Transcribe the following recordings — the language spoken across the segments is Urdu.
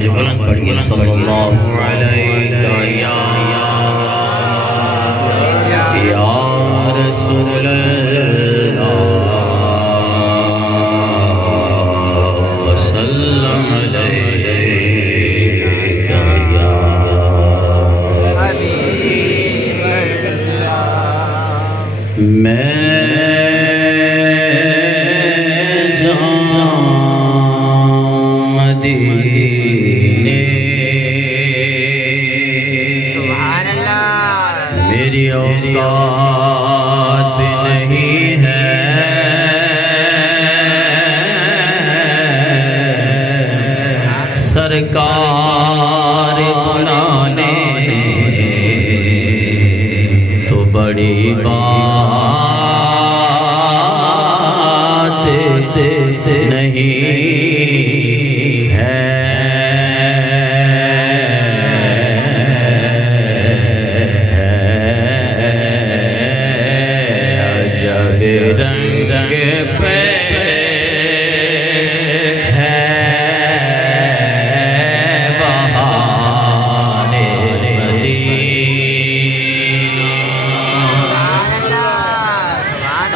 بلند پڑھیے صلی اللہ علیہ یا رسول اللہ وسلم علیہ یا حبیب اللہ میں میری اوقات نہیں ہے سرکار بلانے تو بڑی بات نہیں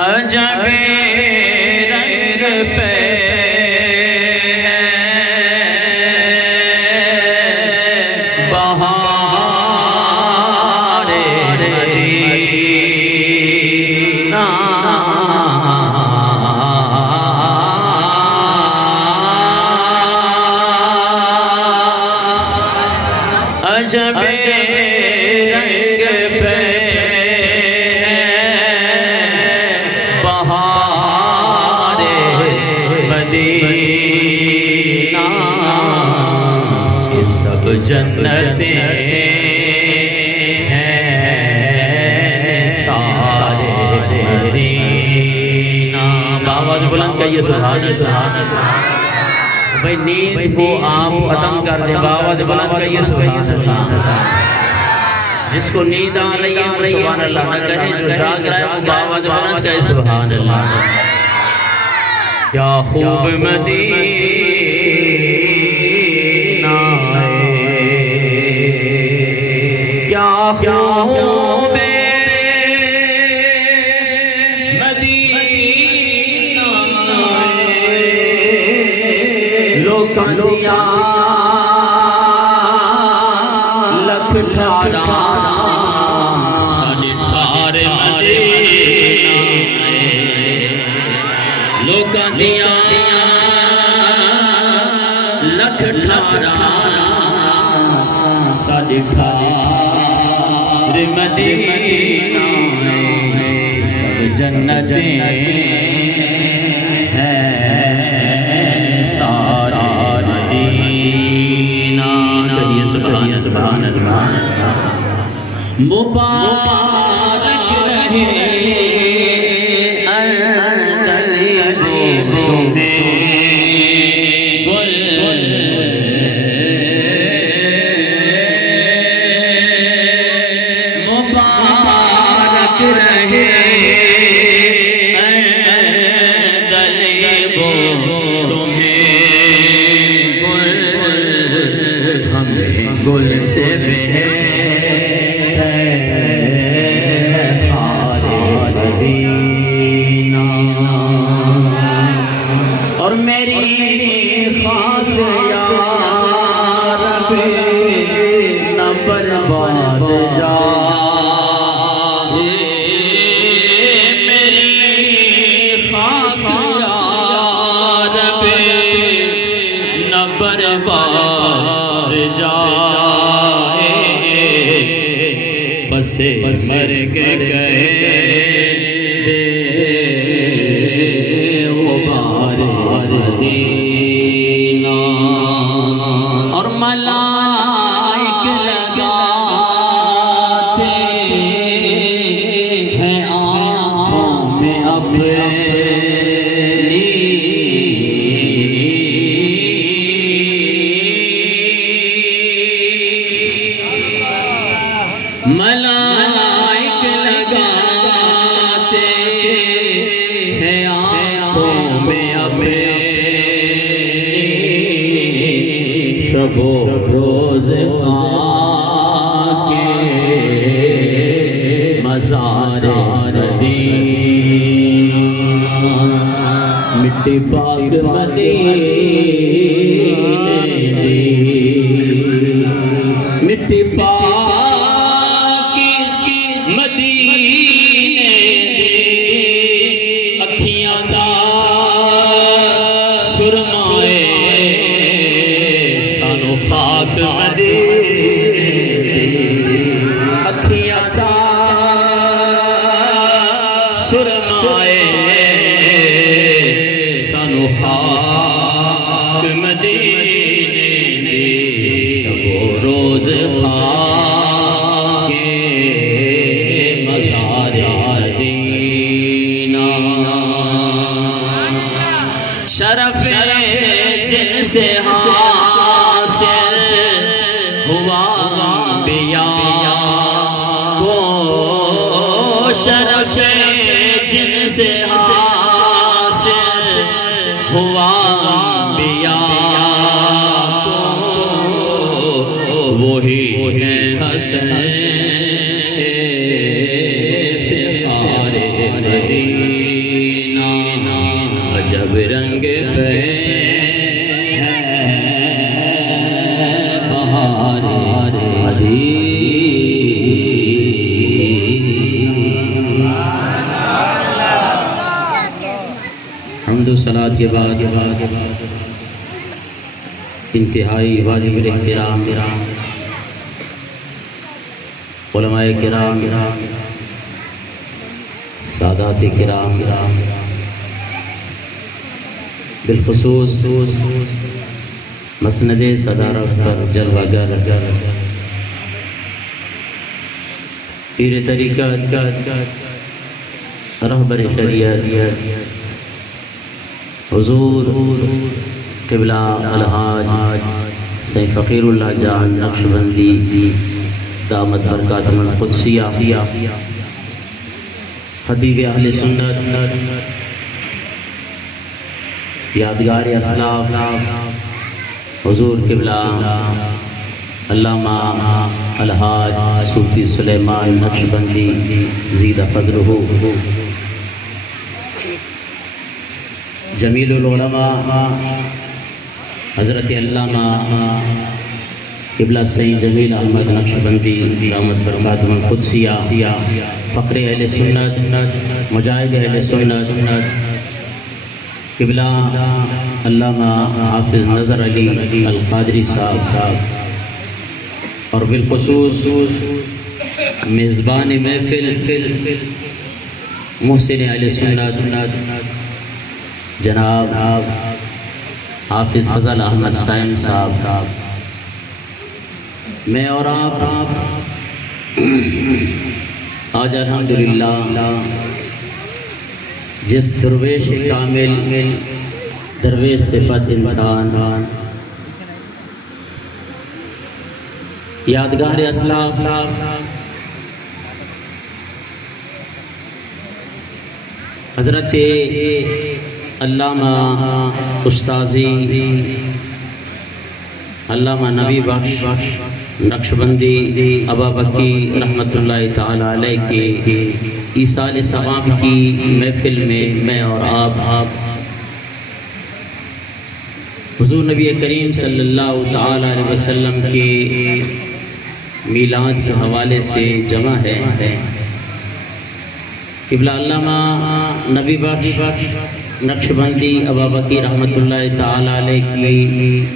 عجب رنگ پہ بہار مدینہ عجب رنگ پہ مدینہ یہ سب جنتیں ہیں سارے مدینہ آواز بلند کہیے سبحان اللہ بھئی نیند کو آپ ختم کر دیں آواز بلند کہیے سبحان اللہ جس کو نیند آ رہی ہے وہ سبحان اللہ نہ کہے جو جاگ رہا ہے وہ آواز بلند کہے سبحان اللہ کیا خوب مدینہ کیا خوب مدینہ لوکاں دیاں لکھ ٹھارا سارے مدینہ لوکاں دیاں لکھ ٹھارا سارے مدینہ سب جنتیں ہیں سارا مدینہ کہیے سبحان اللہ مبارک رہے گل سے بہار مدینہ اور میری خاک یا رب نہ برباد جائے میری خاک یا رب نہ برباد جائے پسے مرگ گئے غبار مدینہ اور ملائک لگاتے ہیں آنکھوں میں اپنی ملائک لگاتے ہیں آنکھوں میں اپنی سب و روز خاک مزار مدینہ مٹی پاک مدینے دی مٹی پاک مدینے دی اکھیاں دا سرمائے سانو خاک مدینے دی اکھیاں دا سرمائے سانو خاک مدینے دی شب و روز خاک مزار مدینہ شرف جن سے حاصل ہوا انبیاء کو شرف جن سے حاصل ہوا انبیاء کو وہی ہے حسن افتخار مدینہ عجب رنگ پہ ہے بہار مدینہ حمد و صلاۃ کے بعد انتہائی واجب الاحترام علماء کرام سادات کرام بالخصوص مسند صدارت پر جلوہ گر پیر طریقت رہبر شریعت حضور قبلہ الحاج سید فقیر اللہ جان نقشبندی دامت برکاتہم القدسیہ خطیب اہل سنت یادگار اسلاف حضور قبلہ علامہ الحاج صوفی سلیمان نقشبندی زیدہ فضلہ جمیل العلماء حضرت علامہ قبلہ سید جمیل احمد نقشبندی دامت برکاتہم القدسیہ فخر اہل سنت مجاہد اہل سنت قبلہ علامہ حافظ نظر علی القادری صاحب اور بالخصوص میزبان محفل محسن اہل سنت جناب حافظ فضل احمد سائم صاحب میں اور آپ آج الحمدللہ جس درویش کامل درویش صفت انسان یادگار اسلاف حضرت علامہ استاذی علامہ نبی بخش نقشبندی ابابکی رحمۃ اللہ تعالی علیہ کے ایصال ثواب کی محفل میں اور آپ حضور نبی کریم صلی اللہ تعالی علیہ وسلم کے میلاد کے حوالے سے جمع ہے قبلہ علامہ نبی بخش نقشبندی ابابکی رحمۃ اللہ تعالی علیہ کی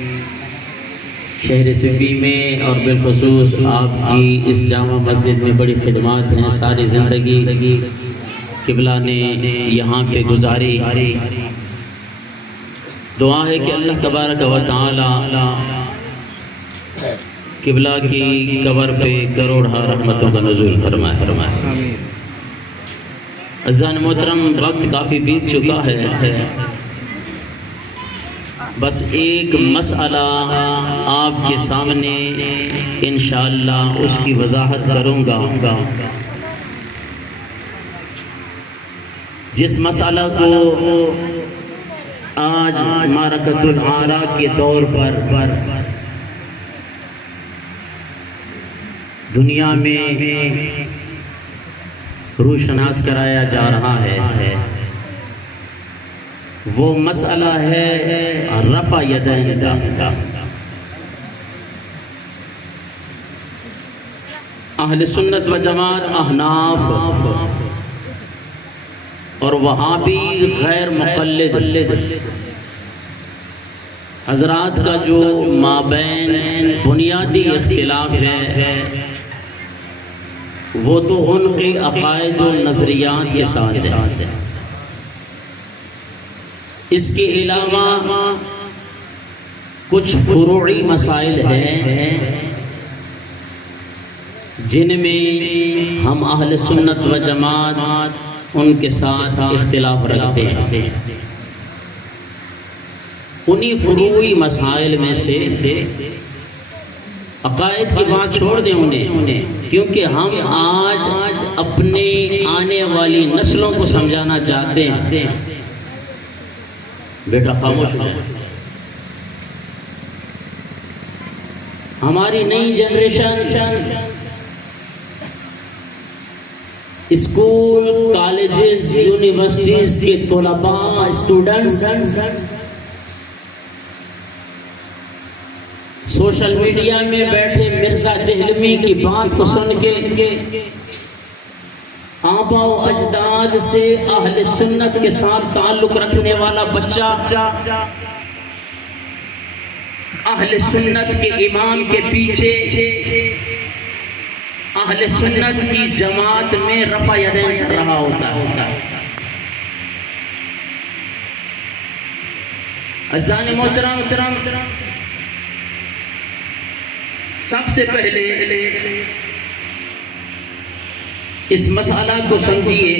شہر سبی میں اور بالخصوص آپ کی اس جامع مسجد میں بڑی خدمات ہیں ساری زندگی قبلہ نے یہاں پہ گزاری دعا ہے کہ اللہ تبارک و تعالی قبلہ کی قبر پہ کروڑہ رحمتوں کا نزول فرمائے عزیزان محترم وقت کافی بیت چکا ہے بس ایک مسئلہ آپ کے سامنے انشاءاللہ اس کی وضاحت کروں گا جس مسئلہ کو آج معرکۃ العراق کے طور پر دنیا میں روشناس کرایا جا رہا ہے وہ مسئلہ ہے رفع یدین کا۔ اہل سنت و جماعت، احناف اور وہابی غیر مقلد حضرات کا جو مابین بنیادی اختلاف ہے وہ تو ان کے عقائد و نظریات کے ساتھ ہے۔ اس کے علاوہ کچھ فروعی مسائل ہیں جن میں ہم اہل سنت و جماعت ان کے ساتھ اختلاف رکھتے ہیں۔ انہی فروعی مسائل میں سے عقائد کی بات چھوڑ دیں انہیں، کیونکہ ہم آج اپنے آنے والی نسلوں کو سمجھانا چاہتے ہیں۔ بیٹا خاموش ہو جائے۔ ہماری نئی جنریشن اسکول، کالجز، یونیورسٹیز کے طلباء، اسٹوڈنٹس سوشل میڈیا میں بیٹھے مرزا دہلوی کی بات کو سن کے آبا و اجداد سے اہل سنت کے ساتھ تعلق رکھنے والا بچہ اہل سنت کے امام کے پیچھے اہل سنت کی جماعت میں رفع یدین کر رہا ہوتا ہے۔ عزیزان محترم، سب سے پہلے اس مسئلہ کو سمجھیے،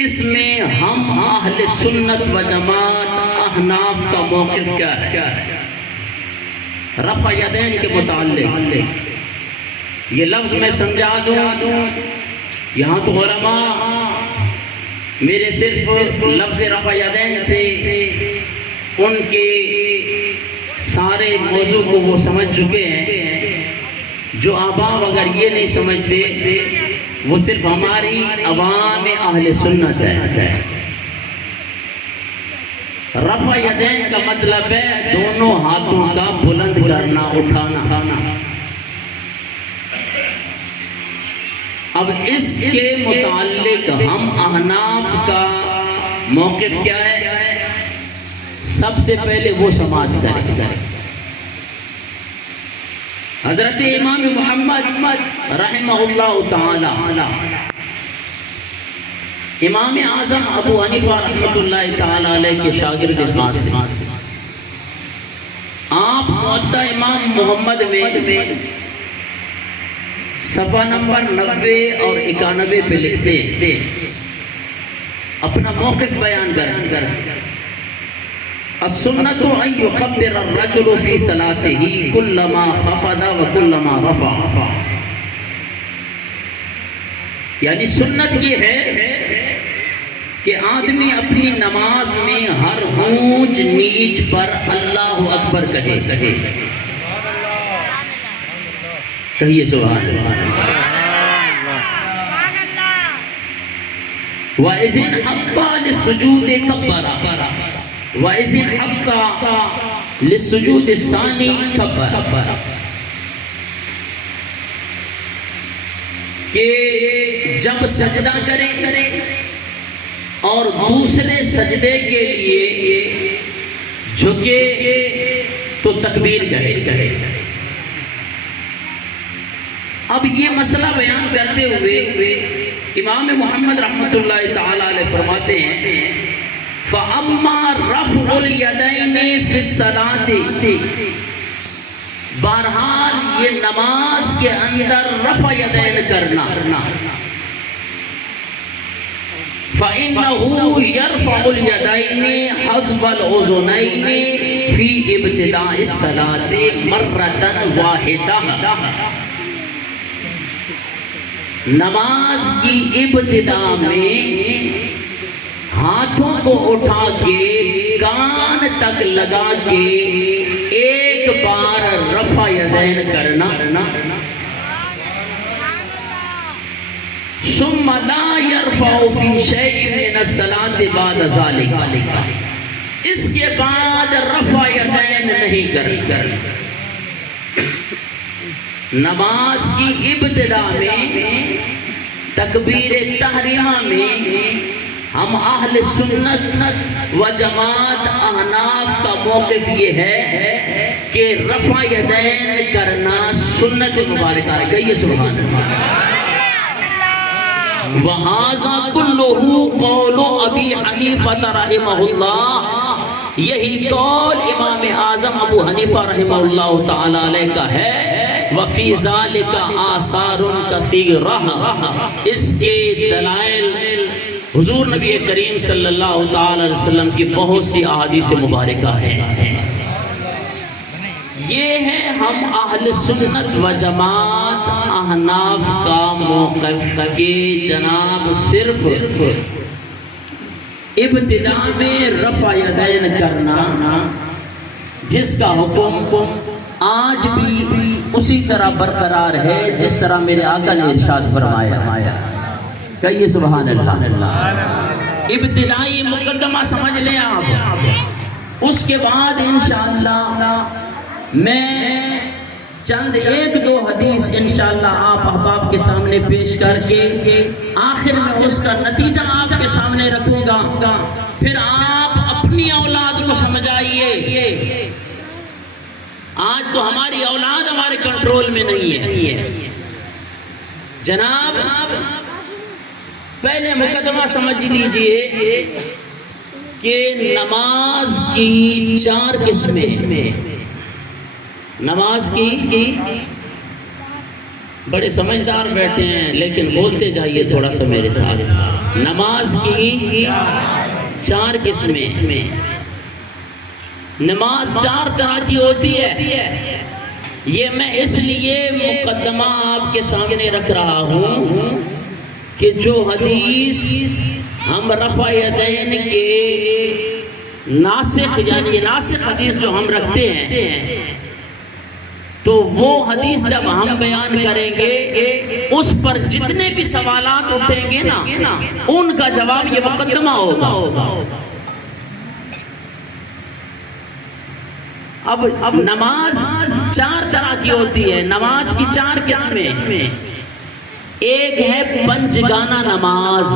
اس میں ہم اہل سنت و جماعت احناف کا موقف کیا ہے رفع یدین کے متعلق۔ یہ لفظ میں سمجھا دوں، یہاں تو علماء میرے صرف لفظ رفع یدین سے ان کے سارے موضوع کو وہ سمجھ چکے ہیں۔ جو آباب اگر یہ نہیں سمجھتے وہ صرف ہماری عوام اہل سنت ہے۔ رفع یدین کا مطلب ہے دونوں ہاتھوں کا بلند کرنا، اٹھانا۔ اب اس کے متعلق ہم احناف کا موقف کیا ہے، سب سے پہلے وہ سماعت کریں۔ حضرت امام محمد رحمہ اللہ تعالی، امام اعظم ابو حنیفہ رحمۃ اللہ تعالی علیہ کے شاگرد خاص ہیں۔ آپ موطا امام محمد میں صفحہ نمبر 90 اور 91 پہ لکھتے ہیں، اپنا موقف بیان کر السنت ان یکبر الرجل فی صلاتہ کلما خفض و کلما رفع، یعنی سنت یہ ہے کہ آدمی اپنی نماز میں ہر اونچ نیچ پر اللہ اکبر کہے۔ کہیے سبحان اللہ۔ وَإِذِ انْحَطَّ لِلسُّجُودِ كَبَّرَ وَإِذِ انْحَطَّ لِلسُّجُودِ الثَّانِي كَبَّرَ، کہ جب سجدہ کرے اور دوسرے سجدے کے لیے جھکے تو تکبیر کہے۔ اب یہ مسئلہ بیان کرتے ہوئے امام محمد رحمۃ اللہ تعالی علیہ فرماتے ہیں فَأَمَّا رَفْعُ الْيَدَيْنِ فِي الصَّلَاةِ، بہرحال یہ نماز کے اندر رفع یدین کرنا، فَإِنَّهُ يَرْفَعُ الْيَدَيْنِ حَسْبَ الْأُذُنَيْنِ فِي ابْتِدَاءِ الصَّلَاةِ مَرَّةً وَاحِدَةً، نماز کی ابتدا میں ہاتھوں کو اٹھا کے کان تک لگا کے ایک بار رفع یدین کرنا، ثم لا يرفع في شيء من الصلاة بعد ذلك، اس کے بعد رفع یدین نہیں کرتا۔ نماز کی ابتدا میں تکبیر تحریمہ میں ہم اہل سنت و جماعت احناف کا موقف یہ ہے کہ رفع یدین کرنا سنت مبارکہ ہے۔ کہیے سبحان اللہ۔ وَهَذَا كُلُّهُ قَوْلُ أَبِي حَنِيفَةَ رَحِمَهُ اللَّهُ، یہی قول امام اعظم ابو حنیفہ رحمہ اللہ تعالی علیہ کا ہے۔ وَفِي ذَلِكَ آثَارٌ كَثِيرَةٌ، اس کے دلائل حضور نبی کریم صلی اللہ تعالی علیہ وسلم کی بہت سی احادیث مبارکہ ہیں۔ یہ ہے ہم اہل سنت و جماعت احناف کا موقف کہ جناب صرف ابتدا میں رفع یدین کرنا، جس کا حکم آج بھی اسی طرح برقرار ہے جس طرح میرے آقا نے ارشاد فرمایا۔ کہیے سبحان اللہ۔ ابتدائی مقدمہ سمجھ لیں آپ، اس کے بعد انشاءاللہ میں چند ایک دو حدیث انشاءاللہ آپ احباب کے سامنے پیش کر کے آخر میں اس کا نتیجہ آپ کے سامنے رکھوں گا، پھر آپ اپنی اولاد کو سمجھائیے۔ آج تو ہماری اولاد ہمارے کنٹرول میں نہیں ہے جناب۔ پہلے مقدمہ سمجھ لیجئے کہ نماز کی 4 قسمیں، نماز کی بڑے سمجھدار بیٹھے ہیں لیکن بولتے جائیے تھوڑا سا میرے ساتھ۔ نماز کی 4 قسمیں، نماز 4 طرح کی ہوتی ہے۔ یہ میں اس لیے مقدمہ آپ کے سامنے رکھ رہا ہوں کہ جو حدیث ہم رفع یدین کے ناسخ، یعنی ناسخ حدیث جو ہم رکھتے ہیں، تو وہ حدیث جب ہم بیان کریں گے اس پر جتنے بھی سوالات اٹھیں گے نا، ان کا جواب یہ مقدمہ ہوگا۔ اب نماز 4 طرح کی ہوتی ہے، نماز کی 4 قسمیں۔ ایک ہے پنجگانہ نماز،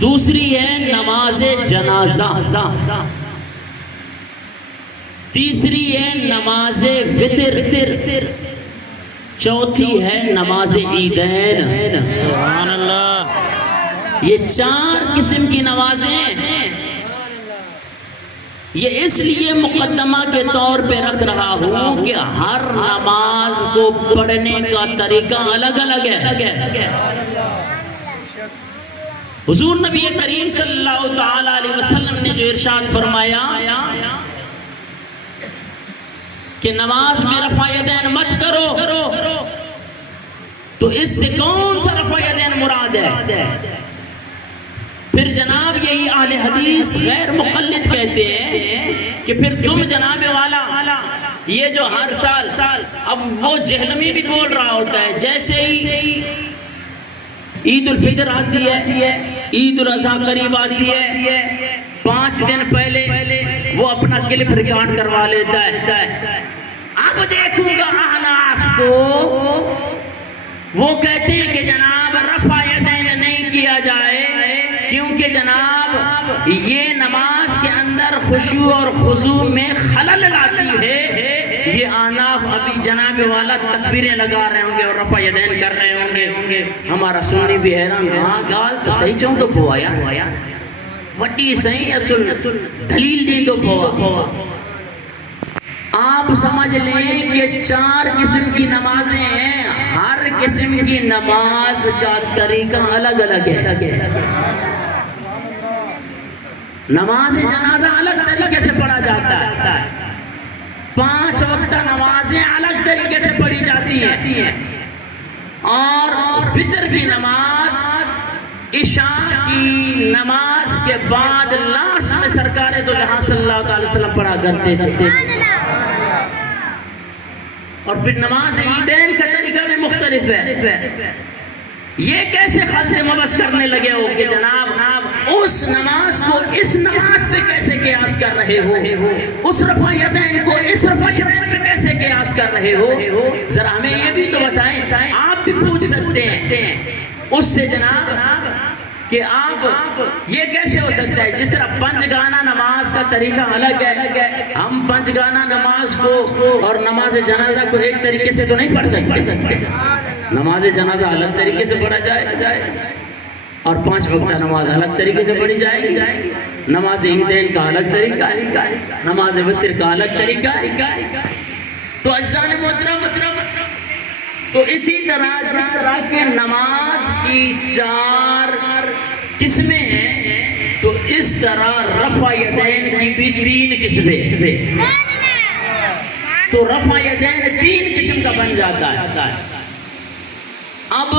دوسری ہے نماز جنازہ، تیسری ہے نماز وتر، چوتھی ہے نماز عیدین۔ سبحان اللہ۔ یہ 4 قسم کی نمازیں ہیں۔ یہ اس لیے مقدمہ کے طور پہ رکھ رہا ہوں کہ ہر نماز کو پڑھنے کا طریقہ الگ الگ ہے۔ حضور نبی کریم صلی اللہ تعالی علیہ وسلم نے جو ارشاد فرمایا کہ نماز میں رفع یدین مت کرو، تو اس سے کون سا رفع یدین مراد ہے؟ پھر جناب یہی اہل حدیث غیر مقلد کہتے ہیں کہ پھر تم جناب والا یہ جو ہر سال، اب وہ جہلمی بھی بول رہا ہوتا ہے، جیسے ہی عید الفطر آتی ہے، عید الاضحیٰ قریب آتی ہے، 5 دن پہلے وہ اپنا کلپ ریکارڈ کروا لیتا ہے۔ اب دیکھوں گا احناف کو، وہ کہتے ہیں کہ جناب رفع یدین نہیں کیا جائے کیونکہ جناب یہ نماز کے اندر خشوع اور خضوع میں خلل لاتی ہے۔ یہ احناف ابھی جناب والا تکبیریں لگا رہے ہوں گے اور رفع یدین کر رہے ہوں گے۔ ہمارا سنی بھی حیران، ہاں گال تو صحیح چون تو پوایا وڈی صحیح اصل دلیل دی تو پوا۔ آپ سمجھ لیں کہ 4 قسم کی نمازیں ہیں، ہر قسم کی نماز کا طریقہ الگ الگ ہے۔ نماز جنازہ الگ طریقے سے پڑھا جاتا ہے، 5 وقتہ نمازیں الگ طریقے سے پڑھی جاتی ہیں، اور فطر کی نماز عشاء کی نماز کے بعد لاسٹ میں سرکار دو جہاں صلی اللہ علیہ وسلم پڑھا کرتے تھے۔ اور پھر نماز عیدین کا طریقہ بھی مختلف مختلف ہے. یہ کیسے خلط مبس کرنے لگے ہو کہ جناب اس نماز کو اس نماز پہ کیسے قیاس کر رہے ہو, اس رفع یدین کو اس رفع یدین پہ کیسے قیاس کر رہے ہو؟ ذرا ہمیں یہ بھی تو بتائیں. آپ بھی پوچھ سکتے ہیں اس سے جناب کہ آپ یہ کیسے ہو سکتا ہے؟ جس طرح پنج گانا نماز کا طریقہ الگ ہے, ہم پنج گانا نماز کو اور نماز جنازہ کو ایک طریقے سے تو نہیں پڑھ سکتے. نماز جنازہ الگ طریقے سے پڑھا جائے اور 5 وقتہ نماز الگ طریقے سے پڑھی جائے گی. نماز عیدین کا الگ طریقہ ہے, نماز وتر کا الگ طریقہ ہے. تو عزیزان محترم, تو اسی طرح جس طرح کے نماز کی 4 قسمیں ہیں تو اس طرح رفع یدین کی بھی 3 قسمیں. تو رفع یدین 3 قسم کا بن جاتا ہے. اب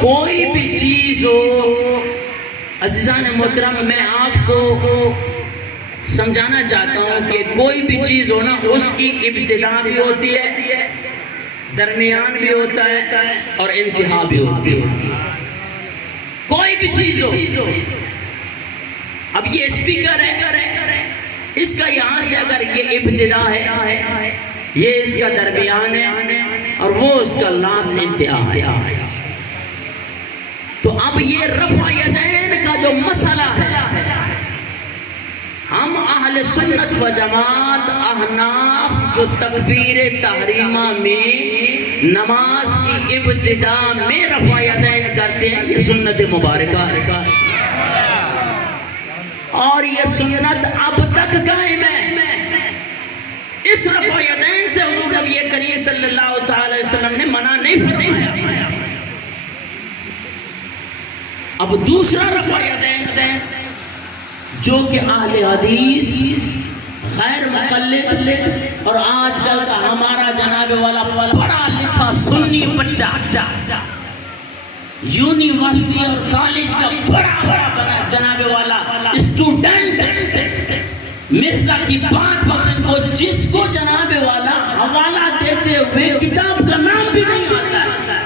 کوئی بھی چیز ہو عزیزان محترم, میں آپ کو سمجھانا چاہتا ہوں کہ کوئی بھی چیز ہو نا, اس کی ابتدا بھی ہوتی ہے, درمیان بھی ہوتا ہے اور انتہا بھی ہوتی ہے. کوئی بھی چیز ہو, اب یہ اسپیکر ہے, اس کا یہاں سے اگر یہ ابتدا ہے, یہ اس کا درمیان ہے اور وہ اس کا لاسٹ انتہا ہے. تو اب یہ رفع یدین کا جو مسئلہ ہے, ہم اہل سنت و جماعت احناف جو تکبیر تحریمہ میں نماز کی ابتدا میں رفع یدین کرتے ہیں, یہ سنت مبارکہ ہے اور یہ سنت اب تک قائم ہے. اس رفع یدین سے حضور نبی کریم صلی اللہ تعالی وسلم نے منع نہیں فرمایا. اب دوسرا رفع یدین جو کہ اہل حدیث غیر مقلد اور آج کل کا ہمارا جناب والا پڑھا لکھا سنی بچہ یونیورسٹی اور کالج کا بڑا بنا جناب والا اسٹوڈنٹ مرزا کی بات پسند کو, جس کو جناب والا حوالہ دیتے ہوئے کتاب کا نام بھی نہیں آتا ہے.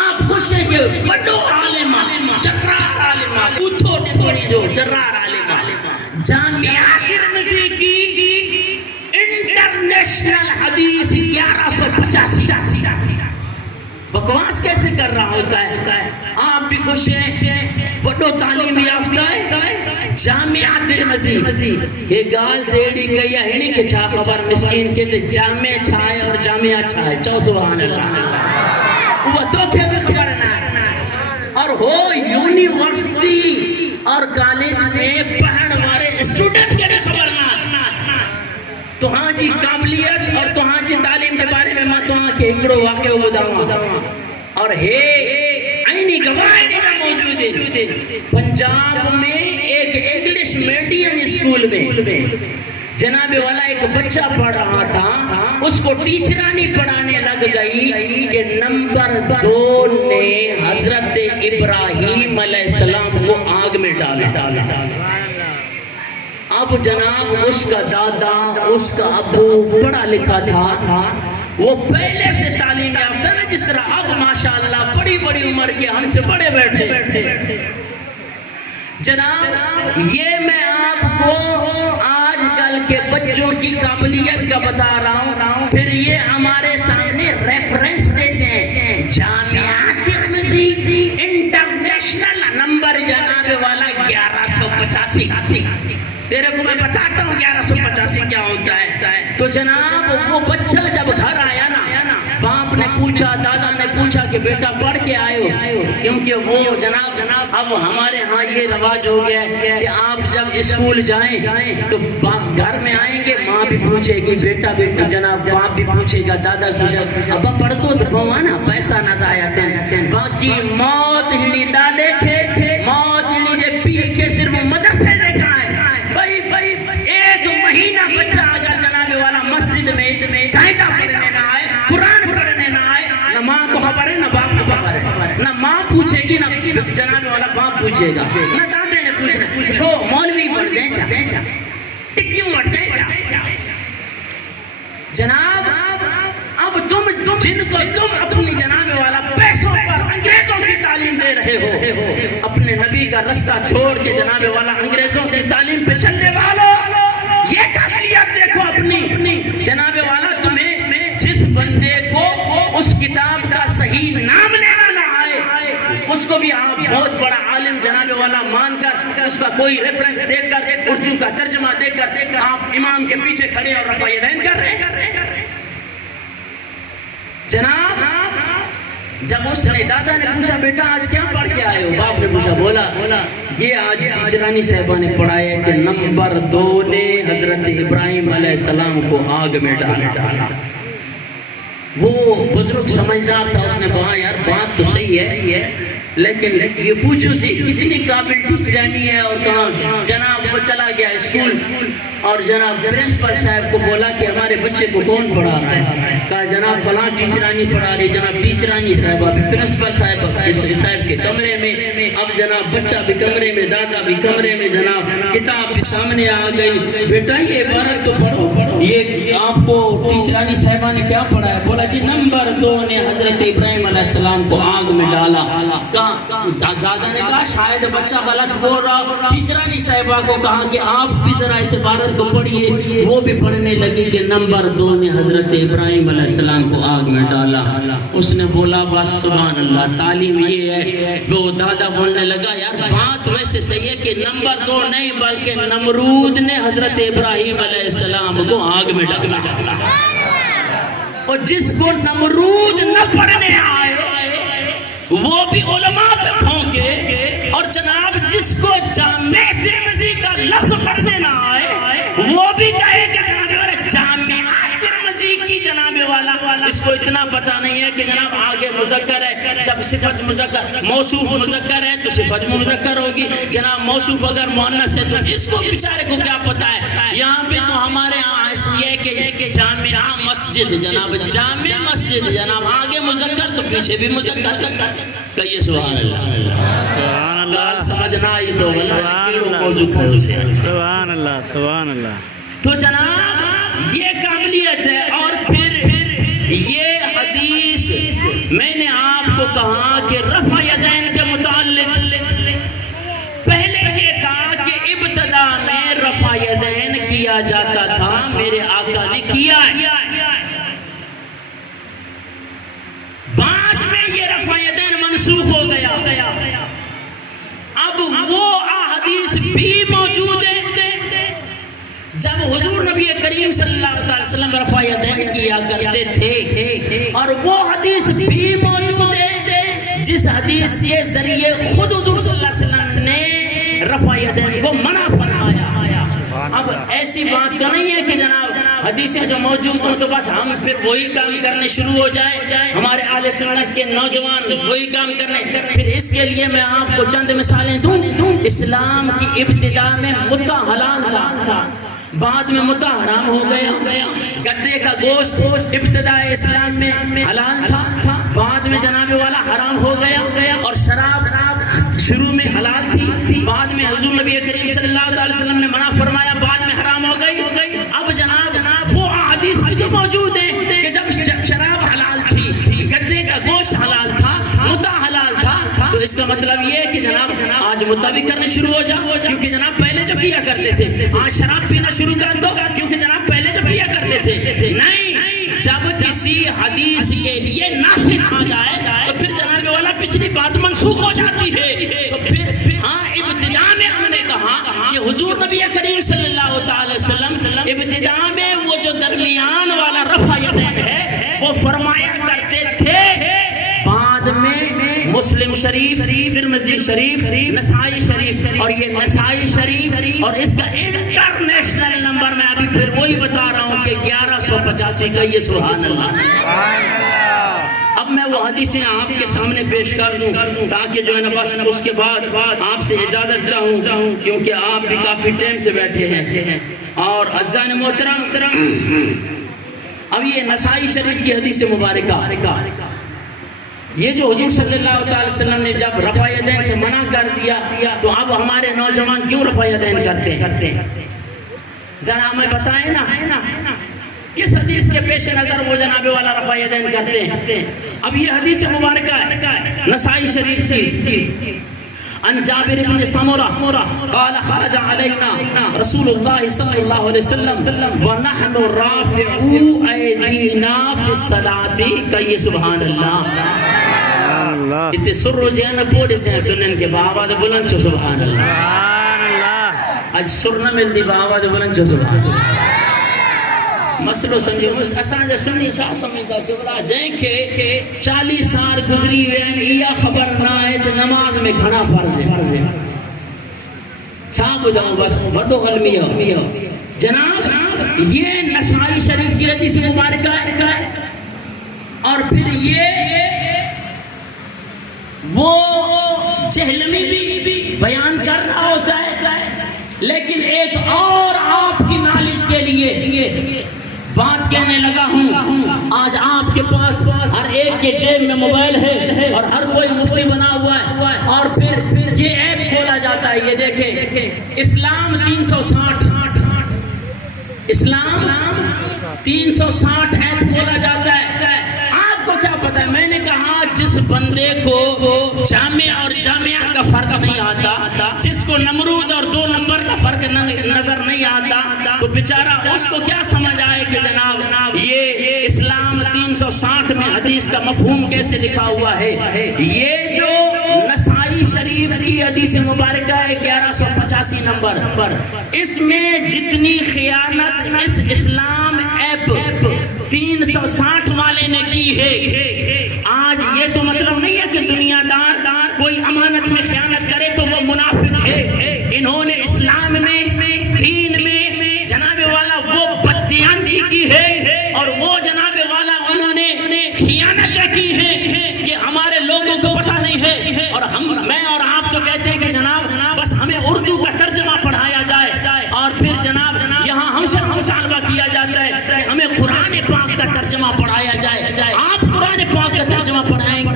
آپ خوش ہیں کہ بڑو عالم جرار عالم اتھو ڈسونی جو جرار عالم جامعہ ترمذی کی انٹرنیشنل حدیث 1185 بکواس کیسے کر رہا ہوتا ہے. آپ بھی خوش ہیں, بڑو تعلیم یافتہ ہے, جامعہ ترمذی یہ گال تیڑی کیا ہی نہیں کہ چھا خبر مسکین کے جامع چھائے اور جامعہ چھائے. چو سبحان اللہ. وہ تو تھے خبر نہ, اور ہو یونیورسٹی اور کالج میں پڑھن والے اسٹوڈنٹ کے خبر نہ. تو ہاں جی قابلیت اور تو ہاں جی تعلیم کے بارے میں تو ہاں کے ہکڑو واقعہ بتاؤں اور ہے عینی گواہ موجود ہے. پنجاب میں ایک انگلش میڈیم اسکول میں جناب والا ایک بچہ پڑھ رہا تھا, اس کو ٹیچرانی پڑھانے لگ گئی کہ نمبر 2 نے حضرت ابراہیم علیہ السلام کو آگ میں ڈالا. اب جناب اس کا دادا, اس کا ابو پڑھا لکھا تھا, وہ پہلے سے تعلیم یافتہ نا, جس طرح اب ماشاءاللہ بڑی بڑی عمر کے ہم سے بڑے بیٹھے. جناب یہ میں آپ کو آج کل کے بچوں کی قابلیت کا بتا رہا ہوں, پھر یہ ہمارے سامنے ریفرنس دیتے ہیں جامعہ ترمذی انٹرنیشنل نمبر جناب والا 1185. تیرے کو میں بتاتا ہوں 1185 کیا ہوتا ہے. تو جناب وہ بچہ جب گھر آیا نا, باپ نے پوچھا, دادا نے پوچھا کہ بیٹا پڑھ کے آئے ہو, کیونکہ وہ جناب اب ہمارے ہاں یہ رواج ہو گیا ہے کہ آپ جب اسکول جائیں تو گھر میں آئیں گے, ماں بھی پوچھے گی بیٹا بیٹا, جناب باپ بھی پوچھے گا, دادا پوچھے گا, ابا پڑھ تو پوا نا, پیسہ نہ ضائع تھے. باقی موت ہی نہ دیکھے, موت ہی جے پی کے صرف مدرسے دیکھا ہے. ایک مہینہ بچہ اگر جناب والا مسجد میں قاعدہ پڑھنے نہ آئے, قرآن پڑھنے نہ آئے, نہ ماں کو خبر ہے نہ باپ کو خبر ہے, نہ ماں پوچھے گی نہ جناب والا باپ پوچھے گا, نہ دادے نے پوچھنا, چھو مولوی پڑھ دیں چا ٹکیوں پڑھ دیں چا. جناب اب تم جن کو رہے ہو اپنے نبی کا رستہ چھوڑ کے جناب والا انگریزوں کی تعلیم پہ چلنے والوں، یہ قابلیت دیکھو اپنی جناب والا۔ تمہیں جس بندے کو اس کتاب کا صحیح نام لینا نہ آئے اس کو بھی آپ بہت بڑا عالم جناب والا مان کر، اس کا کوئی ریفرنس دے کر، اردو کا ترجمہ دے کر آپ امام کے پیچھے کھڑے اور رفع یدین کر رہے ہیں۔ جناب جب اس نے دادا نے پوچھا بیٹا آج کیا پڑھ کے آئے ہو، باپ نے پوچھا، بولا یہ آج ٹیچرانی صاحبہ نے پڑھایا کہ نمبر 2 نے حضرت ابراہیم علیہ السلام کو آگ میں ڈالا۔ وہ بزرگ سمجھدار تھا، اس نے کہا یار بات تو صحیح ہے لیکن یہ پوچھو سی کتنی قابل ٹیچرانی ہے، اور کہاں جناب وہ چلا گیا اسکول اور جناب پرنسپل صاحب کو بولا کہ ہمارے بچے کو کون پڑھا رہا ہے، کہا جناب فلاں ٹیچرانی پڑھا رہی، جناب ٹیچرانی صاحبہ بھی پرنسپل صاحب کے کمرے میں، اب جناب بچہ بھی کمرے میں، دادا بھی کمرے میں، جناب کتاب بھی سامنے آ گئی، بیٹا یہ عبارت تو پڑھو، یہ آپ کو ٹیچرانی صاحبہ نے کیا پڑھایا؟ بولا جی نمبر 2 نے حضرت ابراہیم علیہ السلام کو آگ میں ڈالا۔ دادا نے کہا شاید بچہ غلط بول رہا، ٹیچرانی صاحبہ کو کہا کہ آپ بھی ذرا اس عبارت کو پڑھیے، وہ بھی پڑھنے لگی کہ نمبر 2 نے حضرت ابراہیم علیہ السلام کو آگ میں ڈالا۔ اس نے بولا بس سبحان اللہ، تعلیم یہ ہے۔ وہ دادا بولنے لگا یار بات ویسے صحیح ہے کہ نمبر 2 نہیں بلکہ نمرود نے حضرت ابراہیم علیہ السلام کو آگ میں ڈالا، اور جس کو نمرود نہ پڑھنے آئے وہ بھی علماء پہ پھونکے، اور جناب جس کو جامع ترمذی کا لفظ پڑھنے نہ آئے وہ بھی کہے کہ جناب والا جامع ترمذی کی جناب والا، اس کو اتنا پتہ نہیں ہے کہ جناب آگے مذکر ہے، جب صفت مذکر موصوف مذکر ہے تو صفت مذکر ہوگی، جناب موصوف اگر مؤنث ہے تو اس کو بیچارے کو کیا پتہ ہے۔ یہاں پہ تو ہمارے یہاں یہ کہ جامع مسجد، جناب جامع مسجد، جناب آگے مذکر تو پیچھے بھی مذکر، کہیے سبحان اللہ، لال سمجھنا ہی تو سبحان اللہ سبحان اللہ۔ تو جناب یہ قابلیت ہے۔ اور پھر یہ حدیث میں نے آپ کو کہا کہ رفع یدین کے متعلق پہلے یہ کہا کہ ابتدا میں رفع یدین کیا جاتا تھا، میرے آقا نے کیا ہے، بعد میں یہ رفع یدین منسوخ ہو گیا، اب وہ احادیث بھی موجود ہے جب حضور نبی کریم صلی اللہ علیہ وسلم رفع یدین کیا کرتے تھے، اور وہ حدیث بھی موجود ہے جس حدیث کے ذریعے خود حضور صلی اللہ علیہ وسلم نے رفع یدین کو منع فرمایا۔ اب ایسی بات تو نہیں ہے کہ جناب حدیثیں جو موجود ہوں تو بس ہم پھر وہی کام کرنے شروع ہو جائیں، ہمارے اہل سنت کے نوجوان وہی کام کرنے۔ پھر اس کے لیے میں آپ کو چند مثالیں دوں۔ اسلام کی ابتدا میں متع حلال تھا، بعد میں متع حرام ہو گیا۔ گدے کا گوشت ابتدا اسلام میں حلال تھا، بعد میں جناب والا حرام ہو گیا، اور شراب شروع میں حلال تھی، بعد میں حضور نبی کریم صلی اللہ علیہ وسلم نے منع فرمایا، بعد میں حرام ہو گئی۔ اب جناب وہ حدیث بھی تو موجود ہیں کہ جب شراب حلال تھی، گدے کا گوشت حلال تھا، متع حلال تھا، تو اس کا مطلب یہ ہے کہ جناب آج متع بھی کرنے شروع ہو جاؤ، کیونکہ جناب پہلے جو کیا کرتے تھے، آج شراب پینا شروع کر دو کیونکہ جناب پہلے جو کیا کرتے تھے۔ نہیں، جب کسی حدیث کے لیے ناسخ آ جائے تو پھر جناب والا پچھلی بات منسوخ ہو جاتی ہے۔ تو پھر ہاں ابتدا میں ہم نے کہا کہ حضور نبی کریم صلی اللہ تعالی وسلم ابتدا میں وہ جو درمیان والا رفع یدین ہے وہ فرمایا کرتے تھے، بعد میں مسلم شریف، ترمذی شریف، نسائی شریف، اور یہ نسائی شریف اور اس کا انٹرنیشنل نمبر میں ابھی پھر وہی بتا رہا ہوں کہ 1185 کا، یہ سبحان اللہ۔ اب میں وہ حدیثیں آپ کے سامنے پیش کر دوں تاکہ جو ہے نا بس اس کے بعد آپ سے اجازت چاہوں، کیونکہ آپ بھی کافی ٹائم سے بیٹھے ہیں۔ اور عزیزان محترم، اب یہ نسائی شریف کی حدیث مبارکہ، یہ جو حضور صلی اللہ تعالی وسلم نے جب رفع یدین سے منع کر دیا تو اب ہمارے نوجوان کیوں رفع یدین کرتے ہیں؟ ذرا ہمیں بتائیں نا، کس حدیث کے پیش نظر وہ جناب والا رفع یدین کرتے ہیں؟ اب یہ حدیث مبارکہ ہے نسائی شریف کی عن جابر بن سمرہ قال خرج علینا رسول اللہ صلی اللہ علیہ وسلم ونحن رافعو ایدینا فی الصلاة کہیے سبحان اللہ. اتنے سر رو جانا پوڑے سے سنن کے باواد بلند چھو سبحان اللہ. آج سر نہ ملتی باواد بلند چھو سبحان اللہ. مسئلہ سمجھے اساں جا سنی چھا سمجھتا کہ بلا جائیں کہ 40 سال گزری وین یہ خبر نہ ہے تو نماز میں گھنا فرض ہے. چھا بدھاؤں بس بڑو علمی ہو جناب. یہ نسائی شریف کی حدیث مبارکہ ہے اور پھر یہ وہ جہلمی بھی بیان کر رہا ہوتا ہے. لیکن ایک اور آپ کی نالج کے لیے بات کہنے لگا ہوں. آج آپ کے پاس ہر ایک کے جیب میں موبائل ہے اور ہر کوئی مفتی بنا ہوا ہے اور پھر یہ ایپ کھولا جاتا ہے. یہ دیکھیں اسلام 360 ایپ کھولا جاتا ہے. آپ کو کیا پتا ہے؟ میں نے کہا جس بندے کو جامعہ اور جامعہ کا فرق نہیں آتا, جس کو نمرود اور 2 نمبر کا فرق نظر نہیں آتا, تو بیچارہ اس کو کیا سمجھ آئے کہ جناب یہ اسلام 360 میں حدیث کا مفہوم کیسے لکھا ہوا ہے. یہ جو نسائی شریف کی حدیث مبارکہ ہے 1185 نمبر, اس میں جتنی خیانت اس اسلام ایپ 360 والے نے کی ہے. آج یہ تو مطلب نہیں ہے کہ دنیا دار کوئی امانت میں خیانت کرے تو وہ منافق ہے. انہوں نے اسلام میں دین میں جناب والا وہ بددیانتی کی ہے اور وہ جناب والا انہوں نے خیانتیں کی ہیں کہ ہمارے لوگوں کو پتہ نہیں ہے. اور میں اور آپ تو کہتے ہیں کہ جناب بس ہمیں اردو کا ترجمہ پڑھایا جائے اور پھر جناب یہاں ہم سے مطالبہ کیا جاتا ہے کہ ہمیں قرآن پاک کا ترجمہ پڑھایا جائے. آپ قرآن پاک کا ترجمہ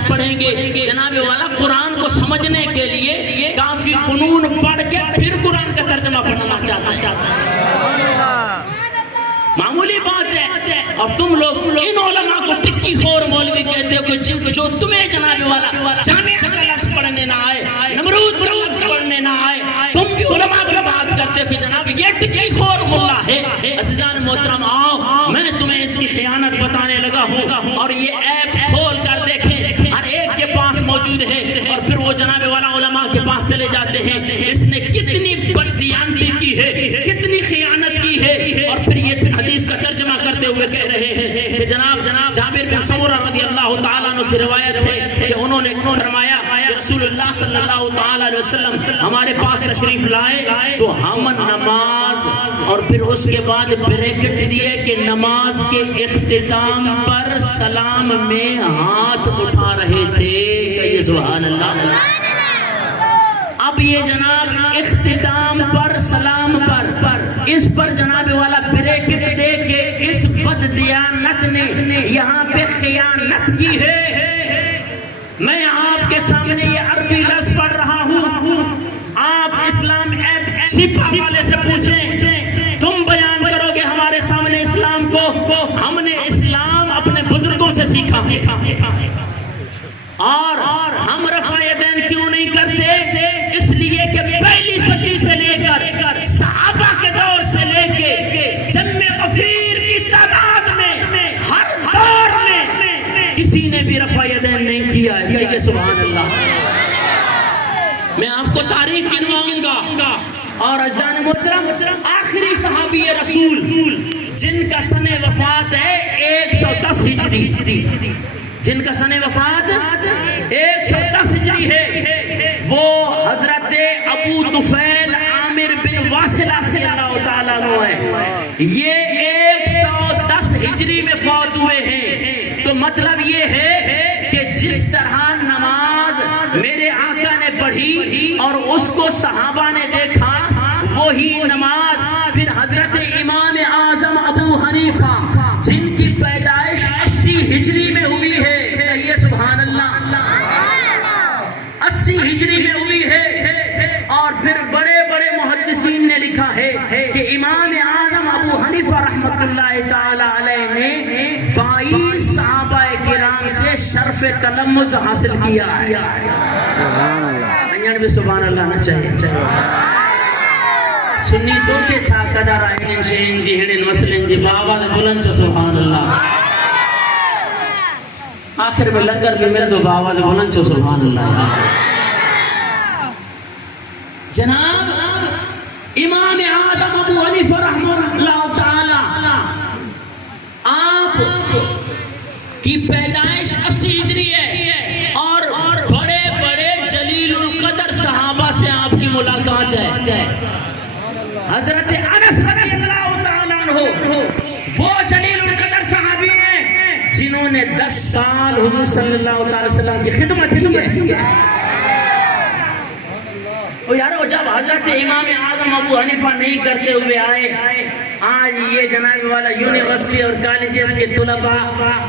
پڑھیں گے جناب والا. قرآن کو سمجھنے کے لیے کافی فنون پڑھ کے پھر قرآن کا ترجمہ پڑھنا چاہتا ہے. معمولی بات ہے. اور تم لوگ ان علماء کو ٹکی خور مولوی کہتے ہو کہ جو تمہیں جناب والا جامعہ کا لفظ پڑھنے نہ آئے, نمرود کا لفظ پڑھنے نہ آئے, تم بھی علماء کی بات کرتے ہو کہ جناب یہ ٹکی خور ملا ہے. عزیزان محترم آؤ میں تمہیں اس کی خیانت بتانے لگا ہوں اور یہ ایپ کھول کر دیکھیں ہر ایک کے پاس موجود ہے اور پھر وہ جناب والا علماء کے پاس چلے جاتے ہیں. اس نے کتنی بددیانتی کی ہے, کتنی خیانت کی ہے اور پھر یہ حدیث کا ترجمہ کرتے ہوئے کہہ رہے ہیں کہ جناب جابر بن سمرہ رضی اللہ تعالیٰ عنہ سے روایت ہے کہ انہوں نے فرمایا کہ رسول اللہ صلی اللہ تعالیٰ علیہ وسلم ہمارے پاس تشریف لائے تو ہم نماز اور پھر اس کے بعد بریکٹ دیے کہ نماز کے اختتام پر سلام میں ہاتھ اٹھا رہے تھے. کہیے سبحان اللہ. اب یہ جناب اختتام پر سلام پر اس پر جناب والا بریکٹ دے کے اس بددیانت نے یہاں پہ خیانت کی ہے. میں آپ کے سامنے یہ عربی لفظ پڑھ رہا ہوں. آپ اسلام ایپ چھپا والے سے پوچھیں, تم بیان کرو گے ہمارے سامنے اسلام کو. ہم نے اسلام اپنے بزرگوں سے سیکھا ہے اور ہم رفع یدین کیوں نہیں کرتے؟ اس لیے کہ پہلی صدی سے لے کر صحابہ کے دور سے لے کے جم غفیر کی تعداد میں ہر دور میں کسی نے بھی رفع یدین نہیں کیا ہے. کہیے سبحان اللہ. میں آپ کو تاریخ گنواؤں گا اور عزیزان محترم آخری صحابی رسول جن کا سن وفات ہے 110 ہجری, جن کا سن وفات 110 ہجری ہے, وہ حضرت ابو طفیل عامر بن واصلہ رضی اللہ تعالیٰ عنہ ہے. یہ 110 ہجری میں فوت ہوئے ہیں. تو مطلب یہ ہے کہ جس طرح نماز میرے آقا نے پڑھی اور اس کو صحابہ نے دیکھا, وہی نماز پھر حضرت امام اعظم ابو حنیفہ جن کی پیدائش 80 ہجری میں ہوئی ہے. کہیے سبحان اللہ. 80 ہجری میں ہوئی ہے اور پھر بڑے بڑے محدثین نے لکھا ہے کہ امام اعظم ابو حنیفہ رحمۃ اللہ تعالی تعالیٰ علیہ نے 22 صحابہ کرام سے شرف تلمذ حاصل کیا ہے. انجان بھی سبحان اللہ نہ چاہیے. سنی تو کے چھا قدر آئین شہین جی ہڑین مسلین جی بابا دے بلند چو سبحان اللہ. آخر میں لنگر بھی مل دو بابا دے بلند چو سبحان اللہ. جناب امام اعظم ابو حنیفہ رحمہ اللہ تعالی آپ کی پیدائش 80 ہجری ہے اور بڑے بڑے جلیل القدر صحابہ سے آپ کی ملاقات ہے. حضرت انس رضی اللہ تعالیٰ عنہ وہ جلیل القدر صحابی ہیں جنہوں نے 10 سال حضور صلی اللہ علیہ وسلم کی خدمت کی ہے. یارو جب حضرت امام اعظم ابو حنیفہ نہیں کرتے ہوئے آئے، آج یہ جناب والا یونیورسٹی اور کالجز کے طلباء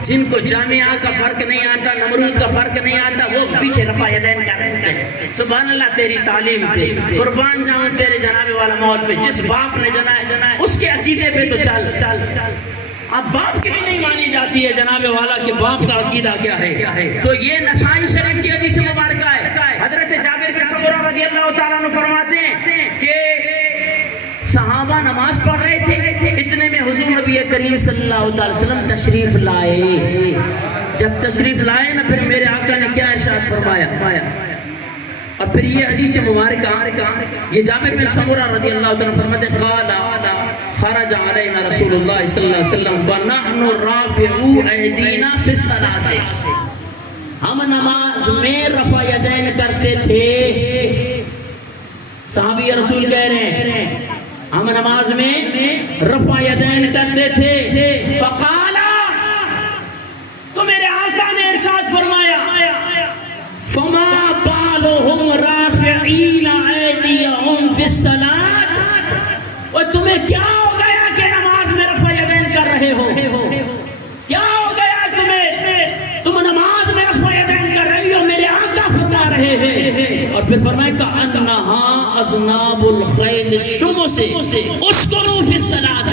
جن کو جامعہ کا فرق نہیں آتا، نمرود کا فرق نہیں آتا، وہ پیچھے رفع یدین کر رہے ہیں. سبحان اللہ تیری تعلیم پہ قربان جاؤں تیرے جناب والا موت پہ. جس باپ نے جنا اس کے عقیدے پہ تو چل. اب باپ کی بھی نہیں مانی جاتی ہے جناب والا کہ باپ کا عقیدہ کیا ہے. تو یہ نسائی شریف کی حدیث مبارکہ ہے. حضرت جابر بن سمرہ رضی اللہ تعالیٰ عنہ فرماتے ہیں کہ صحابہ نماز پڑھ رہے تھے، اتنے میں حضور نبی کریم صلی اللہ علیہ وسلم تشریف لائے. جب تشریف لائے نا پھر میرے آقا نے کیا ارشاد فرمایا. اور پھر یہ حدیث مبارکہ یہ جابر بن سمرہ رضی اللہ تعالیٰ عنہ فرماتے ہیں قال خرج علینا رسول اللہ صلی اللہ علیہ وسلم فنحن رافعو ایدینا فی الصلاۃ. ہم نماز میں رفع یدین کرتے تھے. صحابی رسول کہہ رہے ہیں ہم نماز میں رفع یدین کرتے تھے. فقالا تو میرے آقا نے ارشاد فرمایا فما بالهم رافعین ایدیہم فی الصلاۃ. اور تمہیں کیا ہو گیا کہ نماز میں رفع یدین کر رہے ہو؟ کیا ہو گیا تمہیں؟ تم نماز میں رفع یدین کر رہی ہو. میرے آقا فرما رہے ہیں اور پھر فرمائے کأنہا اذناب الخیل الشمس اسکنوا فی الصلاۃ.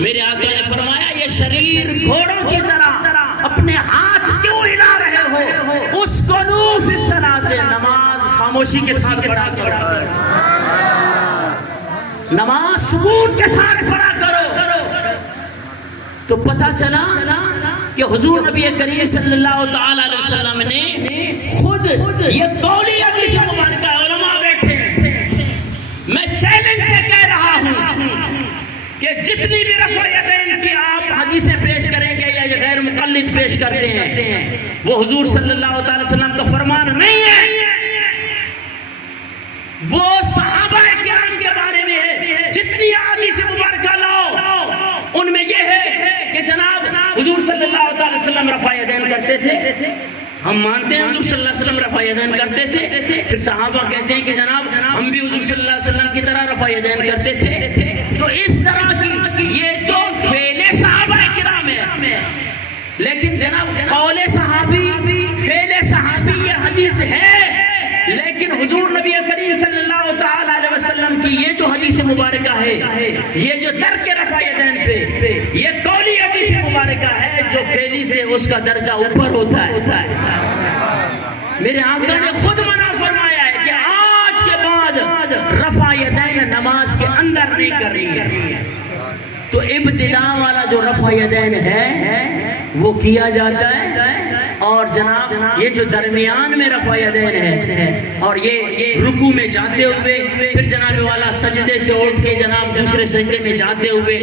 میرے آقا نے فرمایا یہ شریر گھوڑوں کی طرح اپنے ہاتھ کیوں ہلا رہے ہو؟ اسکنوا فی الصلاۃ. نماز خاموشی کے ساتھ پڑھا کرو، نماز سکون کے ساتھ پڑھا کرو. تو پتہ چلا کہ حضور نبی کریم صلی اللہ تعالی علیہ وسلم نے خود یہ قولی حدیث مبارکہ علماء بیٹھے ہیں. میں چیلنج سے کہہ رہا ہوں کہ جتنی بھی رفع یدین کی آپ حدیثیں پیش کریں گے یا غیر مقلد پیش کرتے ہیں وہ حضور صلی اللہ تعالی وسلم کا فرمان نہیں ہے، وہ صحابہ کرام کے بارے میں ہے. جتنی حدیث مبارکہ لاؤ ان میں یہ ہے کہ جناب حضور صلی اللہ علیہ وسلم رفع یدین کرتے تھے. ہم مانتے ہیں حضور صلی اللہ علیہ وسلم رفع یدین کرتے تھے. پھر صحابہ کہتے ہیں کہ جناب ہم بھی حضور صلی اللہ علیہ وسلم کی طرح رفع یدین کرتے تھے. تو اس طرح کی یہ تو فعل صحابہ کرام ہے، لیکن جناب قول صحابی فعل صحابی یہ حدیث ہے. لیکن حضور نبی کریم صلی اللہ تعالی علیہ وسلم کی یہ جو حدیث مبارکہ ہے، یہ جو ترک رفع یدین پہ یہ قولی حدیث مبارکہ ہے جو فعلی سے اس کا درجہ اوپر ہوتا ہے. میرے آقا نے خود منع فرمایا ہے کہ آج کے بعد رفع یدین نماز کے اندر نہیں کرنی ہے. تو ابتدا والا جو رفع یدین ہے وہ کیا جاتا ہے، اور جناب یہ جو درمیان میں رفع یدین ہے اور یہ رکوع میں جاتے ہوئے پھر جناب والا سجدے سے اٹھ کے جناب دوسرے سجدے میں جاتے ہوئے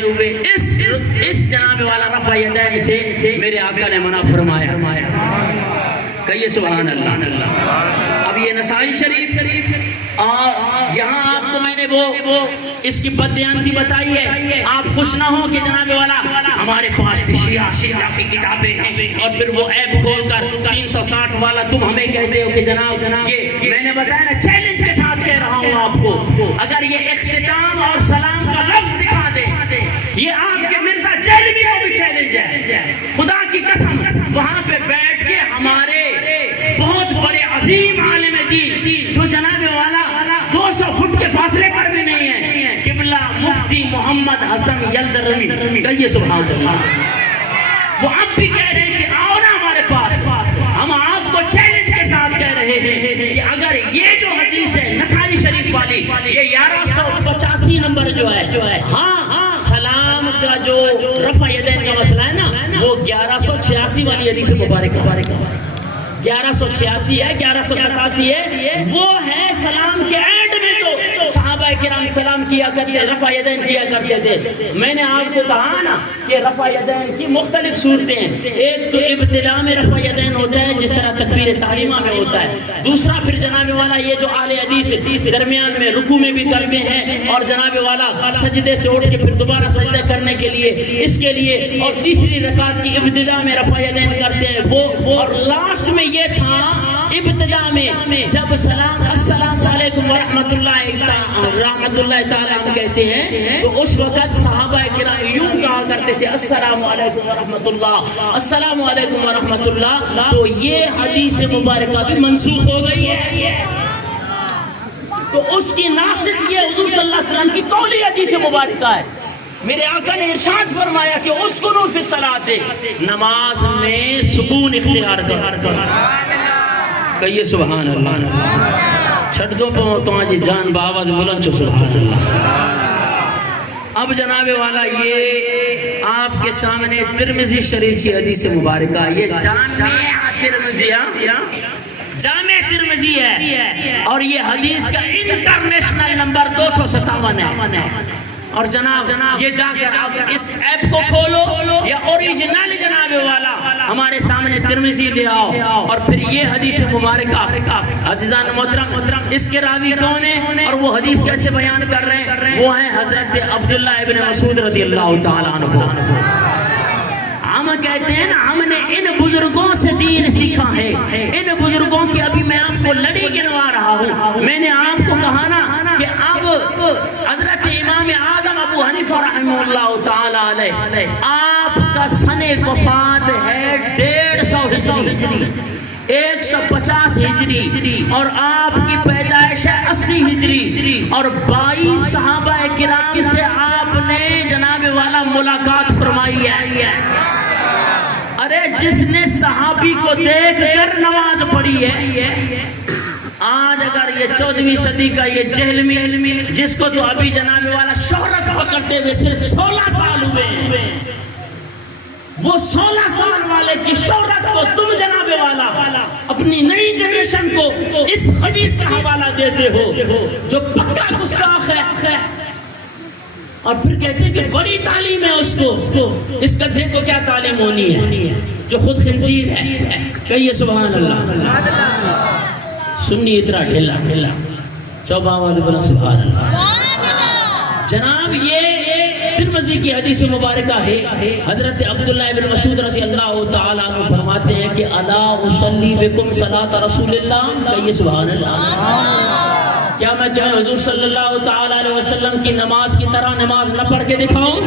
اس جناب والا رفع یدین سے میرے آقا نے منع فرمایا. کہیے سبحان اللہ. اب یہ نسائی شریف اور یہاں آپ کو میں نے وہ اس کی بددیانتی بتائی ہے. آپ خوش نہ ہوں کہ جناب والا ہمارے پاس بھی شیعہ کی کتابیں ہیں اور پھر وہ ایپ کھول کر 360 والا تم ہمیں کہتے ہو کہ جناب یہ میں نے بتایا نا چیلنج کے ساتھ کہہ رہا ہوں آپ کو. اگر یہ اختتام اور سلام کا لفظ دکھا دے یہ آپ کے مرزا جیلوی کو بھی چیلنج ہے. خدا کی قسم وہاں پہ بیٹھ کے ہمارے بہت بڑے عظیم عالم دین جو جناب والا 200 فٹ کے فاصلے پر بھی نہیں ہے قبلہ مفتی محمد حسن حسن یلدرمی کہیے سبحان اللہ. وہ اب بھی کہہ رہے ہیں کہ آؤ نا ہمارے پاس. ہم آپ کو چیلنج کے ساتھ کہہ رہے ہیں کہ اگر یہ جو حدیث ہے نسائی شریف والی یہ 1185 نمبر جو ہے ہاں سلام کا جو رفع یدین کا مسئلہ ہے نا وہ 1186 والی حدیث مبارک 1186 ہے 1187 ہے وہ ہے سلام کے اینڈ میں جو صحابہ کرام سلام کیا کرتے رفع یدین کیا کرتے تھے. میں نے آپ کو کہا نا کہ رفع یدین کی مختلف صورتیں ہیں. ایک تو ابتداء میں رفع یدین ہوتا ہے جس طرح تکبیر تحریمہ میں ہوتا ہے. دوسرا پھر جناب والا یہ جو اہل حدیث درمیان میں رکوع میں بھی کرتے ہیں اور جناب والا سجدے سے اٹھ کے پھر دوبارہ سجدہ کرنے کے لیے اس کے لیے اور تیسری رکعت کی ابتداء میں رفع یدین کرتے ہیں وہ اور لاسٹ میں یہ تھا ابتداء میں جب سلام السلام علیکم ورحمۃ اللہ تعالیٰ ہم کہتے ہیں تو اس وقت صحابہ کرام یوں کہا کرتے تھے السلام علیکم ورحمۃ اللہ السلام علیکم ورحمۃ اللہ. تو یہ حدیث مبارکہ بھی منسوخ ہو گئی ہے. تو اس کی ناسخ یہ حضور صلی اللہ علیہ وسلم کی قولی حدیث مبارکہ ہے. میرے آقا نے ارشاد فرمایا کہ اسکنوا فی الصلاۃ نماز میں سکون اختیار کرو. کہیے سبحان اللہ. چھٹ دو پانچ جان باواز بلند چو سبحان اللہ. اب جناب والا یہ آپ کے سامنے ترمذی شریف کی حدیث مبارکہ یہ جامع ترمذی ہے اور یہ حدیث کا انٹرنیشنل نمبر 257 ہے. اور جناب یہ جا کر آپ اس ایپ کو کھولو یا اوریجنل جناب والا ہمارے سامنے ترمذی لے آؤ اور پھر یہ حدیث مبارکہ عزیزان محترم اس کے راوی کون ہیں اور وہ حدیث کیسے بیان کر رہے ہیں وہ ہیں حضرت عبداللہ ابن مسعود رضی اللہ تعالیٰ عنہ. ہم کہتے ہیں نا ہم نے ان بزرگوں سے دین سیکھا ہے. ان بزرگوں کی ابھی میں آپ کو لڑی گنوا رہا ہوں. میں نے آپ کو کہا نا کہ اب حضرت امام اعظم ابو حنیفہ رحمہ اللہ تعالیٰ علیہ آپ کا سن وفات ہے 150 ہجری 150 ہجری اور آپ کی پیدائش ہے 80 ہجری اور 22 صحابہ کرام سے آپ نے جناب والا ملاقات فرمائی ہے. ارے جس نے صحابی کو دیکھ کر نماز پڑھی ہے آج اگر یہ 14ویں صدی کا یہ جہلمی جس کو تو ابھی جناب والا شہرت پکڑتے ہوئے صرف 16 سال ہوئے ہیں وہ 16 سال والے کی شہرت کو تم جناب والا اپنی نئی جنریشن کو اس حدیث کا حوالہ دیتے ہو جو پکا گستاخ ہے اور پھر کہتے ہیں کہ بڑی تعلیم ہے اس کو. اس گدھے کو کیا تعلیم ہونی ہے جو خود خنزیر ہے. کہیے سبحان اللہ. سنی اترا ڈھیلا چوبا آواز بولا سبحان اللہ. جناب یہ ترمذی کی حدیث مبارکہ ہے. حضرت عبداللہ ابن مسعود رضی اللہ تعالیٰ عنہ فرماتے ہیں کہ الا اصلی بکم صلاۃ رسول اللہ. کہیے سبحان اللہ. کیا میں تمہیں حضور صلی اللہ تعالیٰ علیہ وسلم کی نماز کی طرح نماز نہ پڑھ کے دکھاؤں؟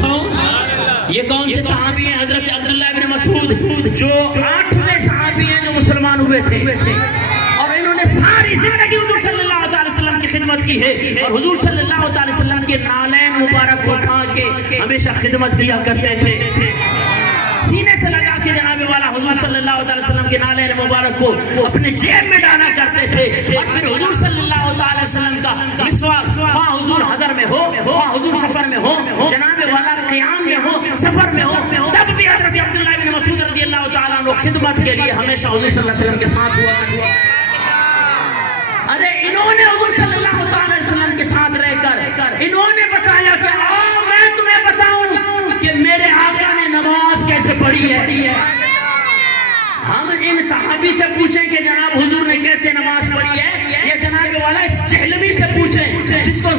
یہ کون سے صحابی ہیں؟ حضرت عبداللہ ابن مسعود جو 8ویں صحابی ہیں جو مسلمان ہوئے تھے اور انہوں نے ساری زندگی حضور صلی اللہ تعالیٰ وسلم کی خدمت کی ہے اور حضور صلی اللہ تعالیٰ وسلم کے نالین مبارک اٹھا کے ہمیشہ خدمت کیا کرتے تھے. سینے سے لگا کے جناب والا حضور صلی اللہ علیہ وسلم کے نالین مبارک کو اپنے جیب میں ڈالا کرتے تھے اور پھر حضور صلی اللہ علیہ وسلم کا مسواک خواہ حضور حضر میں ہو خواہ حضور سفر میں ہو جناب والا قیام میں ہو سفر میں ہو تب بھی حضرت عبداللہ بن مسعود رضی اللہ تعالیٰ عنہ خدمت کے لیے ہمیشہ حضور صلی اللہ علیہ وسلم کے ساتھ ہوا کرتے. ارے انہوں نے حضور صلی اللہ علیہ وسلم کے ساتھ رہ کر انہوں نے بتایا کہ آؤ میں تمہیں بتاؤں کہ میرے آقا نے نماز کیسے پڑھی ہے. ہم ان صحابی سے پوچھیں کہ جناب حضور نے کیسے نماز پڑھی ہے یا جناب والا اس جہلمی سے پوچھیں جس کو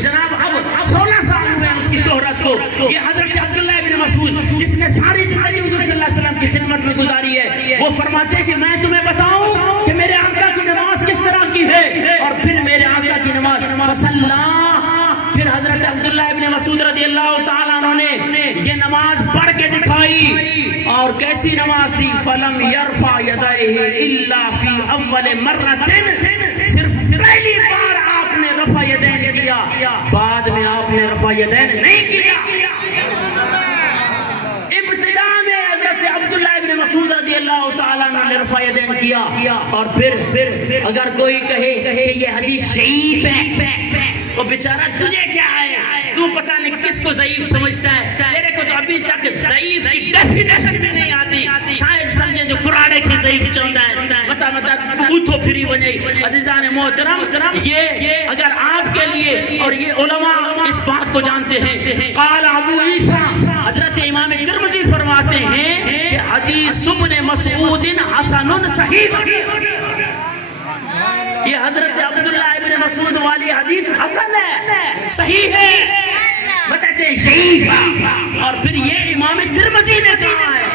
جناب اب 16 سال ہوئے اس کی شہرت کو. یہ حضرت عبداللہ بن مسعود جس نے ساری زندگی حضور صلی اللہ علیہ وسلم کی خدمت میں گزاری ہے وہ فرماتے ہیں کہ میں تمہیں بتاؤں کہ میرے آقا کی نماز کس طرح کی ہے اور پھر میرے آقا کی نماز پھر حضرت عبداللہ ابن مسعود رضی اللہ تعالیٰ عنہ نے یہ نماز پڑھ کے دکھائی اور کیسی نماز تھی. فلم یرفع یدیہ الا فی اول مرۃ صرف پہلی بار آپ نے رفع یدین کیا بعد میں آپ نے رفع یدین نہیں کیا. تعالیٰ نے رفع یدین کیا. اور پھر اگر کوئی کہے کہ یہ حدیث ضعیف ہے وہ بیچارہ تجھے کیا ہے, تو پتہ نہیں کس کو ضعیف سمجھتا ہے. تیرے کو تو ابھی تک ضعیف کی ڈیفینیشن بھی نہیں آتی. شاید سمجھے جو قرآن کی ضعیف چاہتا ہے بتا اوتھو پھری بنے. عزیزان محترم, یہ اگر آپ کے لیے, اور یہ علماء اس بات کو جانتے ہیں, قال ابو عیسیٰ, حضرت امام ترمذی فرماتے ہیں کہ حدیث ابن مسعود حسن صحیح. یہ حضرت عبداللہ ابن مسعود والی حدیث حسن ہے, صحیح ہے, بتا چاہیے صحیح. اور پھر یہ امام ترمذی نے کہا ہے.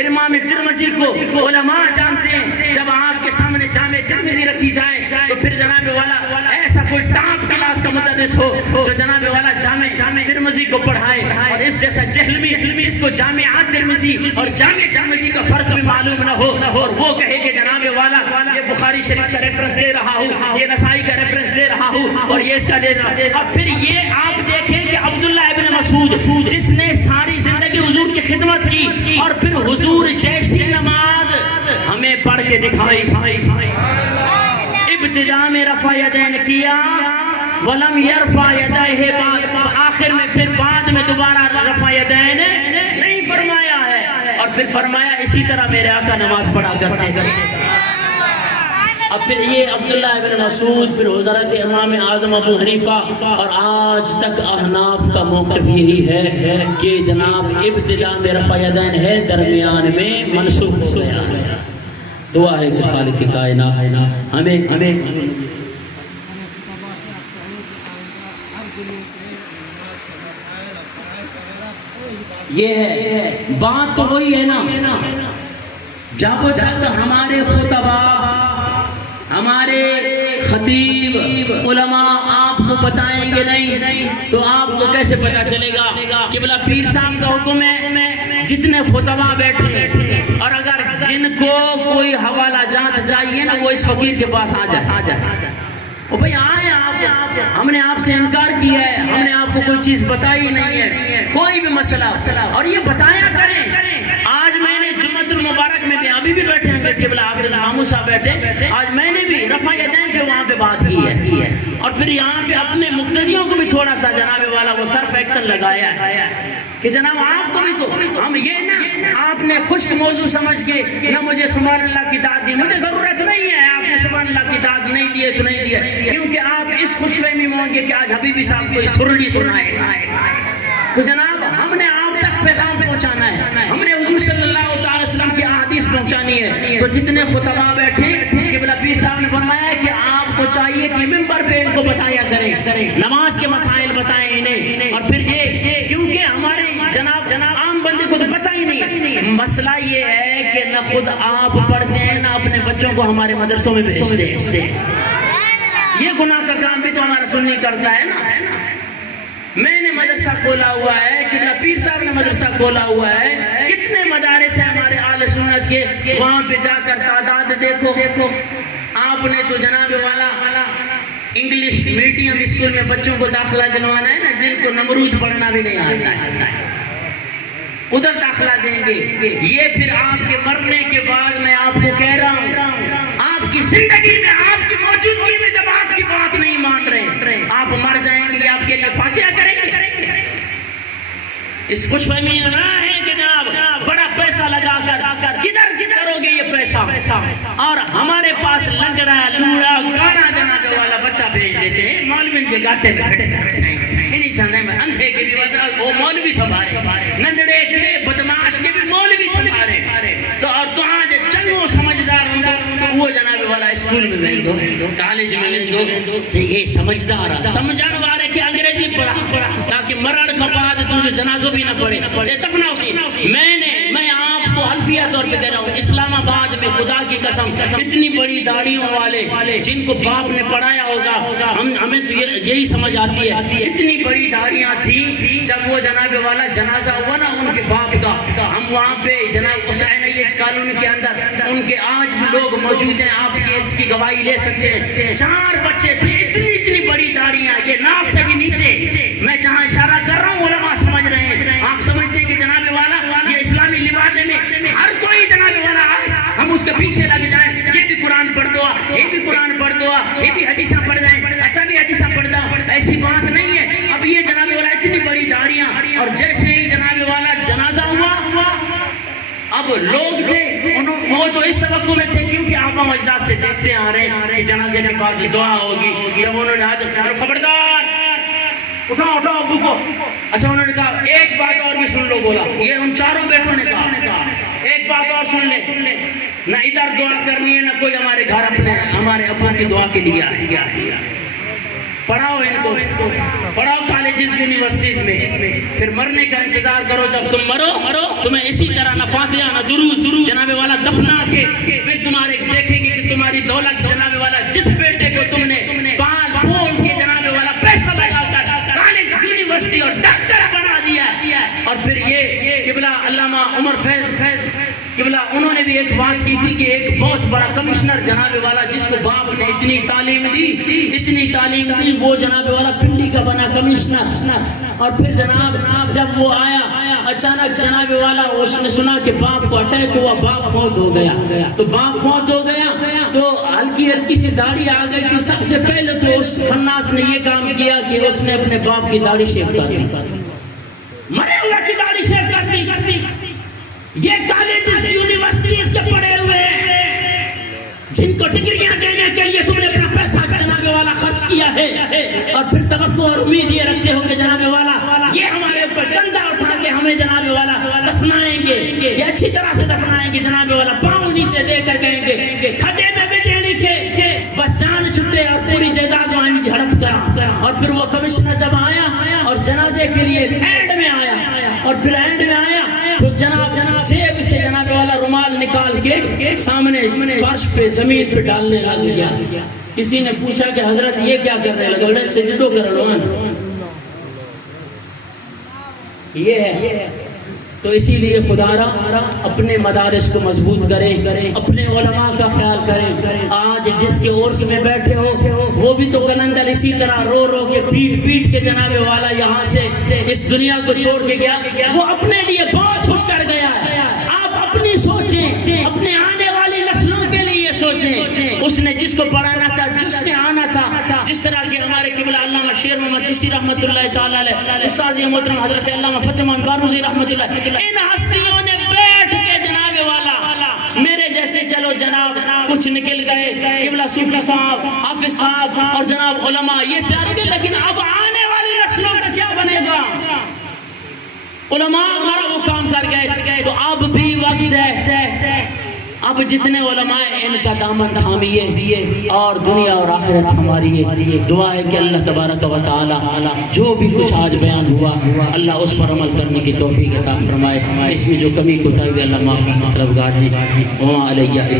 امام ترمذی کو علماء جانتے ہیں. جب آپ کے سامنے جامع ترمذی رکھی جائے تو پھر جناب والا ایسا کوئی ٹاپ کلاس کا مدرس ہو جو جناب والا جامع ترمذی کو پڑھائے, اور اس جیسا جہلمی جس کو جامعات ترمذی اور جامع ترمذی کا فرق بھی معلوم نہ ہو, اور وہ کہے کہ جناب والا یہ بخاری شریف کا ریفرنس دے رہا ہوں, یہ نسائی کا ریفرنس دے رہا ہوں, اور یہ اس کا دے رہا ہوں. اور پھر یہ آپ دیکھیں کہ عبداللہ ابن مسعود جس نے ساری زندگی حضور کی خدمت کی اور پھر حضور جیسی نماز ہمیں پڑھ کے دکھائی. ابتدا میں رفع یدین کیا, ولم یرفع یدیہ, آخر میں پھر بعد میں دوبارہ رفع یدین نہیں فرمایا ہے. اور پھر فرمایا اسی طرح میرے آقا نماز پڑھا کرتے تھے. اب پھر یہ عبداللہ ابن مسعود, پھر حضرت امام اعظم ابو حنیفہ, اور آج تک احناف کا موقف یہی ہے کہ جناب ابتدا میں رفع یدین ہے, درمیان میں منسوخ ہو گیا ہے. دعا ہے کہ خالق کائنات ہمیں یہ ہے بات تو وہی ہے نا, جب تک ہمارے خطبہ, ہمارے خطیب, علماء آپ کو بتائیں گے نہیں تو آپ کو کیسے پتا چلے گا کہ بلا پیر صاحب کا حکم ہے جتنے خطبہ بیٹھے, اور اگر جن کو کوئی حوالہ جات چاہیے نا وہ اس فقیر کے پاس آ جائے. او بھئی آئے آپ, ہم نے آپ سے انکار کیا ہے, ہم نے آپ کو کوئی چیز بتائی نہیں ہے, کوئی بھی مسئلہ, اور یہ بتایا کریں. آج میں نے جمعۃ المبارک میں بھی, ابھی بھی بیٹھے ہیں قبلہ حافظ مامو صاحب بیٹھے, آج میں نے بھی رفع یدین پہ وہاں پہ بات کی ہے, اور پھر یہاں پہ اپنے مقتدیوں کو بھی تھوڑا سا جناب والا وہ صرف ایکشن لگایا ہے کہ جناب آپ کو بھی تو ہم یہ نا آپ نے خشک موضوع سمجھ کے نہ مجھے سبحان اللہ کی داد دی, مجھے ضرورت نہیں ہے آپ نے سبحان اللہ کی داد نہیں دیے تو نہیں دیے, کیونکہ آپ اس خوش فہمی میں ہوں گے کہ آج حبیبی صاحب کو سرڑی سنائے گا. تو جناب ہم نے آپ تک پیغام پہنچانا ہے, ہم نے حضور صلی اللہ علیہ وسلم کی احادیث پہنچانی ہے. تو جتنے خطبہ بیٹھے قبلہ پیر صاحب نے فرمایا کہ آپ کو چاہیے کہ ممبر پہ ان کو بتایا کریں, نماز کے مسائل بتائیں انہیں. اور پھر یہ کیونکہ ہمارے جناب عام بندے کو تو پتہ ہی نہیں, مسئلہ یہ ہے کہ نہ خود آپ پڑھتے ہیں نہ اپنے بچوں کو ہمارے مدرسوں میں بھیجتے ہیں. یہ گناہ کا کام بھی تو ہمارا سنی کرتا ہے نا. میں نے مدرسہ کھولا ہوا ہے, قبلہ پیر صاحب نے مدرسہ کھولا ہوا ہے, کتنے مدارس ہیں ہمارے اہل سنت کے, وہاں پہ جا کر تعداد دیکھو. آپ نے تو جناب والا انگلش میڈیم اسکول میں بچوں کو داخلہ دلوانا ہے نا, جن کو نمرود پڑھنا بھی نہیں آتا ہے, ادھر داخلہ دیں گے. یہ پھر آپ کے مرنے کے بعد میں آپ کو کہہ رہا ہوں, آپ کی زندگی میں, آپ کی موجودگی میں جب آپ کی بات نہیں مان رہے, آپ مر جائیں گے, آپ کے لیے فاتحہ کریں گے. اس خوش فہمی نہ ہے کہ جناب بڑا پیسہ لگا کر کدھر کرو گے یہ پیسہ, اور ہمارے پاس لنگڑا لوڑا گانا جناب والا بچہ بھیج دیتے ہیں, مولوی کے گاٹے میں کھڑے انہیں چاہتے ہیں اندھے کے بھی وہ مولوی سنبھالے, ننڈڑے کے بدماش کے بھی مولوی سنبھالے. تو اور تو آج چنگو سمجھدار ہوں وہ جناب والا اسکول میں بھیج دو, کالج میں بھیج دو. یہ سمجھدار سمجھان والے کہ انگریزی پڑھا تاکہ مرن کا بعد تجھے جنازوں بھی نہ پڑے, دفنا اسی. میں آپ کو حلفیہ طور پہ کہہ رہا ہوں, اسلام آباد میں خدا کی قسم اتنی بڑی داڑھیوں والے جن کو باپ نے پڑھایا ہوگا, ہمیں تو یہی سمجھ آتی ہے, اتنی بڑی داڑھیاں تھیں جب وہ جناب والا جنازہ ہوا نا ان کے باپ کا, ہم وہاں پہ جناب حسین ایچ کالونی کے اندر ان کے آج بھی لوگ موجود ہیں, آپ یہ اس کی گواہی لے سکتے ہیں. 4 بچے تھے, اتنی بڑی داڑھیاں, یہ ناف سے بھی نیچے. میں جہاں اشارہ کر رہا ہوں علماء سمجھ رہے ہیں, آپ سمجھتے ہیں کہ جناب والا یہ اسلامی لباس میں ہر کوئی جناب والا آئے, ہم اس کے پیچھے لگ جائیں، یہ بھی قرآن پڑھ دو، یہ بھی قرآن پڑھ دو، یہ بھی حدیثہ پڑھ جائیں، ایسا بھی حدیثہ پڑھ دو. ایسی بات نہیں ہے. اب یہ جناب والا اتنی بڑی داڑیاں، اور جیسے ہی جناب والا جنازہ ہوا، اب لوگ تھے وہ تو اس توقع میں تھے کیونکہ آبا و اجداد سے دیکھتے آ رہے ہیں کہ جنازے کے بعد دعا ہوگی. جب انہوں نے ہاتھ اٹھایا، خبردار اٹھاؤ ابو کو. اچھا انہوں نے کہا ایک بات اور بھی سن لو. بولا یہ ان چاروں بیٹوں نے کہا ایک بات اور سن لے، نہ ادھر دعا کرنی ہے، نہ کوئی ہمارے گھر اپنے ہمارے ابو کی دعا کے لیے آئے. پڑھاؤ ان کو، پڑھاؤ کالجز یونیورسٹیز میں، پھر مرنے کا انتظار کرو. جب تم مرو تمہیں اسی طرح نہ فاتحہ نہ درود جناب والا دفنا کے پھر تمہارے دیکھیں گے کہ تمہاری دولت جناب والا جس بیٹے کو تم نے پال پھول کے جناب والا پیسہ لگا کر کالج یونیورسٹی اور ڈاکٹر بنا دیا، اور پھر یہ قبلہ علامہ عمر فیض قبلہ انہوں نے بھی ایک بات کی تھی کہ ایک بہت بڑا کمشنر جناب والا جس کو باپ نے اتنی تعلیم دی وہ جناب والا پنڈی کا بنا کمشنر. اور پھر جناب جب وہ آیا اچانک جناب والا اس نے سنا کہ باپ کو اٹیک ہوا، باپ فوت ہو گیا. تو باپ فوت ہو گیا تو ہلکی سی داڑھی آ گئی تھی. سب سے پہلے تو اس خناس نے یہ کام کیا کہ اس نے اپنے باپ کی داڑھی شیو کر دی، مرے ہوا کی داڑھی شیو کر دی. یہ کالجز یونیورسٹیز کے پڑھے ہوئے ہیں جن کو ڈگریاں دینے کے لیے تم نے اپنا پیسہ جناب والا خرچ کیا ہے، اور پھر توقع اور امید یہ رکھتے ہو کہ جناب والا یہ ہمارے اوپر ڈنڈا اٹھا کے ہمیں جناب والا دفنائیں گے، یہ اچھی طرح سے دفنائیں گے، جناب والا پاؤں نیچے دے کر کہیں گے کھڈے میں بجے کے بس جان چھٹے اور پوری جائیداد وہاں جھڑپ کرا. اور پھر وہ کمشنر جب آیا اور جنازے کے لیے اینڈ میں آیا، اور پھر اینڈ میں آیا تو جناب جیب سے جناب والا رومال نکال کے سامنے فرش پہ زمین پہ ڈالنے لگ گیا. کسی نے پوچھا کہ حضرت یہ کیا کر رہے لگا؟ بولے سجدو کر رہا ہوں. یہ ہے تو اسی لیے خدا را اپنے مدارس کو مضبوط کرے، اپنے علماء کا خیال کرے. آج جس کے عرس میں بیٹھے ہو وہ بھی تو کلندر اسی طرح رو کے پیٹ کے جناب والا یہاں سے اس دنیا کو چھوڑ کے گیا. وہ اپنے لیے بہت کچھ کر گیا ہے. آپ اپنی سوچیں، اپنے آنے والی نسلوں کے لیے سوچیں. اس نے جس کو پڑھانا تھا، جس نے آنا تھا، جس طرح کہ ہمارے قبلہ علامہ شیر محمد چشتی رحمۃ اللہ تعالی علیہ، استاد محترم حضرت علامہ فتح محمد باروزی رحمۃ اللہ، ان ہستیوں نے بیٹھ کے جناب والا میرے جیسے چلو جناب کچھ نکل گئے، قبلہ صوفی صاحب، حافظ صاحب اور جناب علماء یہ تیار گئے، لیکن اب آنے والی نسلوں کا کیا بنے گا؟ علماء ہمارا وہ کام کر گئے، تو اب بھی وقت ہے. اب جتنے علماء ان کا دامن تھامیے اور دنیا اور آخرت ہماری ہے. دعا ہے کہ اللہ تبارک و تعالی جو بھی کچھ آج بیان ہوا اللہ اس پر عمل کرنے کی توفیق عطا فرمائے. اس میں جو کمی کوتاہی اللہ معافی کا طلبگار ہیں. وما علیہ الا